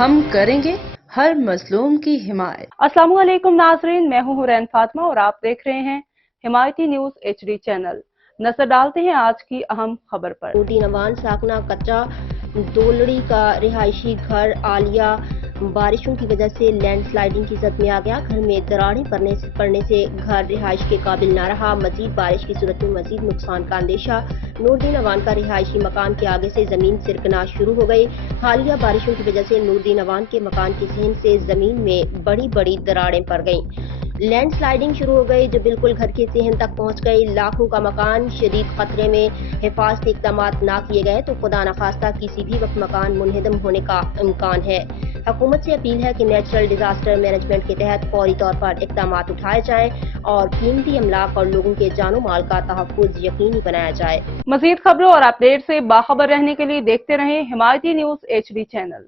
हम करेंगे हर मजलूम की हिमायत। अस्सलाम वालेकुम नाजरीन, मैं हूं हुरैन फातिमा और आप देख रहे हैं हिमायती न्यूज HD चैनल। नजर डालते हैं आज की अहम खबर पर। नूरदीन अवान साकना कच्चा दोलड़ी का रिहायशी घर आलिया बारिशों की वजह से लैंड स्लाइडिंग की जद में आ गया। घर में दरारें पड़ने से घर रिहाइश के काबिल न रहा। मजीद बारिश की सूरत में मजीद नुकसान का अंदेशा। नूरदीन अवान का रिहायशी मकान के आगे से जमीन सिरकना शुरू हो गई। हालिया बारिशों की वजह से नूरदीन अवान के मकान की सहन से जमीन में बड़ी बड़ी दरारें पड़ गईं। लैंड स्लाइडिंग शुरू हो गई जो बिल्कुल घर के सहन तक पहुंच गई। लाखों का मकान शदीद खतरे में। हिफाजती इक़दाम ना किए गए तो खुदा न खास्ता किसी भी वक्त मकान मुनहदम होने का इम्कान है। हुकूमत से अपील है कि नेचुरल डिजास्टर मैनेजमेंट के तहत फौरी तौर पर इक़दाम उठाए जाएं और कीमती अमलाक और लोगों के जानो माल का तहफ़्फ़ुज़ यकीनी बनाया जाए। मज़ीद खबरों और अपडेट से बाखबर रहने के लिए देखते रहें हिमायती न्यूज HD चैनल।